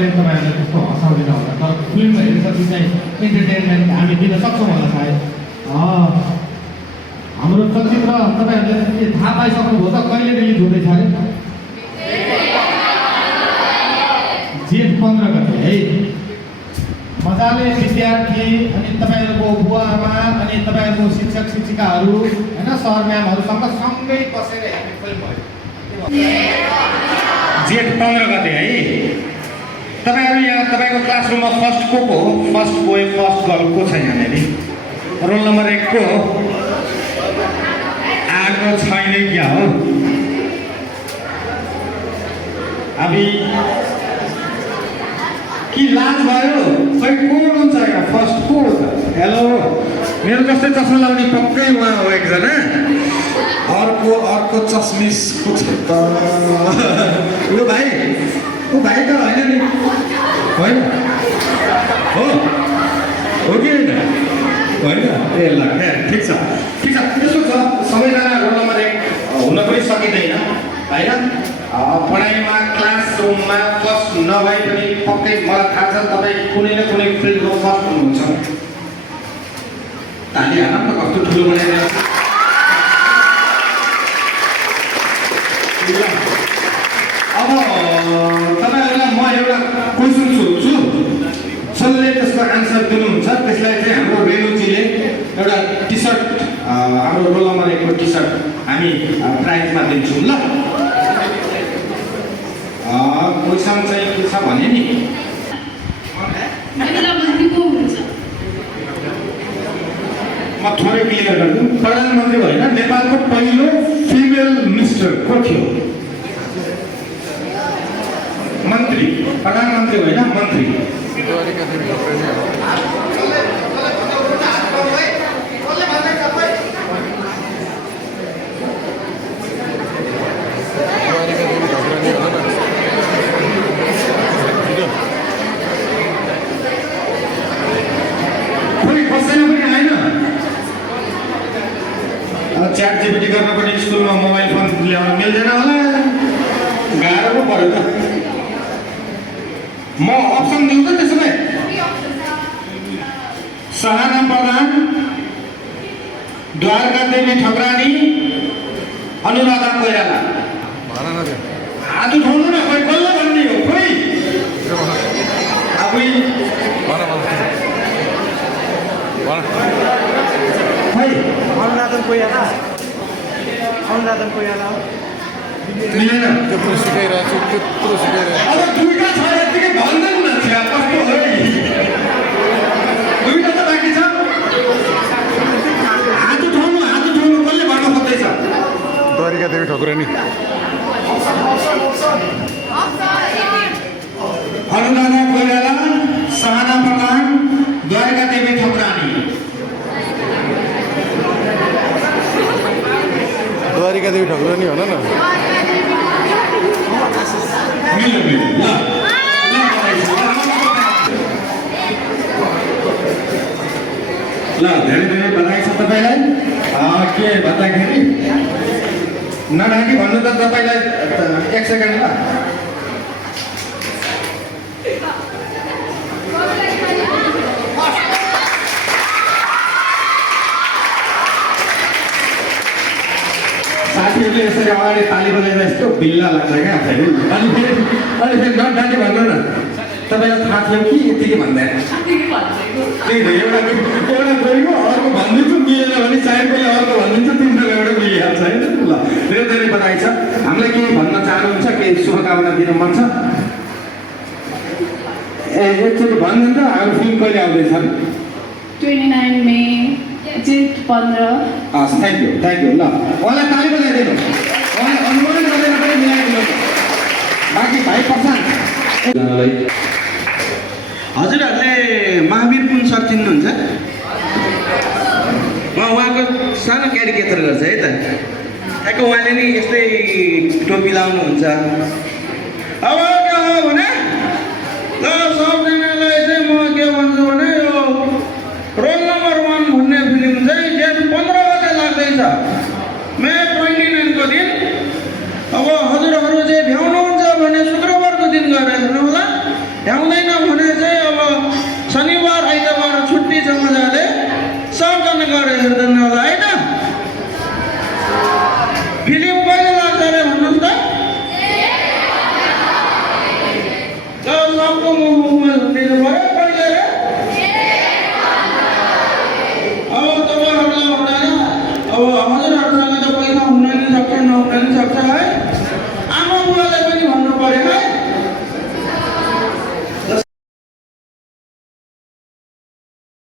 मैले तपाईँहरूलाई त्यस्तो हँसाउँदिनँ होला, तर फिल्म हेरेपछि चाहिँ इन्टरटेनमेन्ट हामी दिन सक्छौँ होला सायद। हाम्रो चलचित्र तपाईँहरूले थाहा पाइसक्नुभयो त, कहिले रिलिज हुँदैछ अरे? जेठ 15 गते है। मजाले विद्यार्थी अनि तपाईँहरूको बुवा आमा अनि तपाईँहरूको शिक्षक शिक्षिकाहरू होइन, सर म्यामहरूसँग सँगै बसेर हेर्ने फिल्म भयो। जेठ 15 गते है। तपाईँहरू यहाँ तपाईँको क्लासरुममा फर्स्ट को हो? फर्स्ट बोय फर्स्ट गर्ल को छ यहाँनिर? रोल नम्बर 1 को हो? आएको छैन क्या हो? अभी कि लाज भयो? खै को हुनुहुन्छ यहाँ फर्स्ट को हो त? हेलो, मेरो जस्तै चस्मा लाउने पक्कै उहाँ हो एकजना। अर्को चस्मिस को छ त? यो भाइ त होइन नि? होइन हो कि होइन? ए ल ठिक छ त्यसो छ। सबैजना रोल नम्बर 1 हुन पनि सकिँदैन होइन। पढाइमा क्लासरुममा फर्स्ट नभए पनि पक्कै मलाई थाहा छ तपाईँ कुनै न कुनै फिल्डको फर्स्ट हुनुहुन्छ। ताली हाल न, कस्तो ठुलो बनाइदिनु। अब तपाईँहरूलाई म एउटा क्वेसन सोध्छु, जसले त्यसको आन्सर दिनुहुन्छ त्यसलाई चाहिँ हाम्रो रेणुजीले एउटा टी सर्ट, हाम्रो रोल नम्बर 1 को टी सर्ट हामी प्राइजमा दिन्छौँ ल। क्वेसन चाहिँ के छ भने नि, म थोरै क्लियर गरिदिउँ। प्रधानमन्त्री होइन, नेपालको पहिलो फिमेल मिनिस्टर को थियो? मन्त्री, प्रधानमन्त्री होइन मन्त्री। खोइ कसैले पनि आएन। च्याट जिपिटी गर्न पनि स्कुलमा मोबाइल फोन ल्याउन मिल्दैन होला, गाह्रो पो पऱ्यो त। म अप्सन दिउँ त त्यसो भए? सहाना प्रधान, द्वारका देवी ठकरानी, अनुराधा कोइराला। हात उठाउनु न, खोइ कसले भन्ने हो? खोइ आफै अनुराधा कोइराला मिलेन। त्यत्रो सिकाइरहेको छु, त्यत्रो सिकाइरहेको। अब दुईटा छ, यतिकै भन्दैन न क्या? कस्तो हो? दुईटा त बाँकी छ। हात उठाउनु कसले भन्न खोज्दैछ? द्वारिका देवी ठकुरानी। अनुराधा कोइराला, सहाना प्रधान, द्वारिका देवी ठकुरानी। द्वारिका देवी ठकुरानी भन न। ल धेरै धेरै बधाई छ तपाईँलाई। के भन्दाखेरि नढाकी भन्नु त तपाईँलाई 1 सेकेन्ड ल। साथीहरूले यसरी अगाडि ताली बजाएर यस्तो बिल्ला लाग्छ क्या फेरि। अनि फेरि नढाकी भन्नु न, तपाईँलाई थाहा थियो कि यतिकै भन्दैन? त्यही त, एउटा गएको अर्को भनिदिन्छु, मिलेन भने सायद कसले अर्को भनिदिन्छ, तिम्रो एउटा मिलिहाल्छ होइन। ल धेरै धेरै बधाई छ। हामीलाई केही भन्न चाहनुहुन्छ? केही शुभकामना दिन मन छ? एकचोटि भनिदिनु त, हाम्रो फिल्म कहिले आउँदैछ? 29 मे, जेठ 15। हस्, थ्याङ्क यू। ल उहाँलाई ताली बजाइदिनु, उहाँलाई अनुमोदन गरेर पनि मिलाइदिनु। बाँकी भाइ प्रशान्त। हजुरहरूले महावीर पुन सर चिन्नुहुन्छ? उहाँको सानो क्यारिकेचर गर्छ है त। ठ्याक्क उहाँले नि यस्तै टोपी लाउनुहुन्छ। अब के हो भने ल सबजनालाई चाहिँ म के भन्छु भने यो रोल नम्बर 1 भन्ने फिल्म चाहिँ जेठ 15 गते लाग्दैछ, मे 29 को दिन। अब हजुरहरू चाहिँ भ्याउनुहुन्छ भने शुक्रबारको दिन गएर हेर्नु होला। शनिबार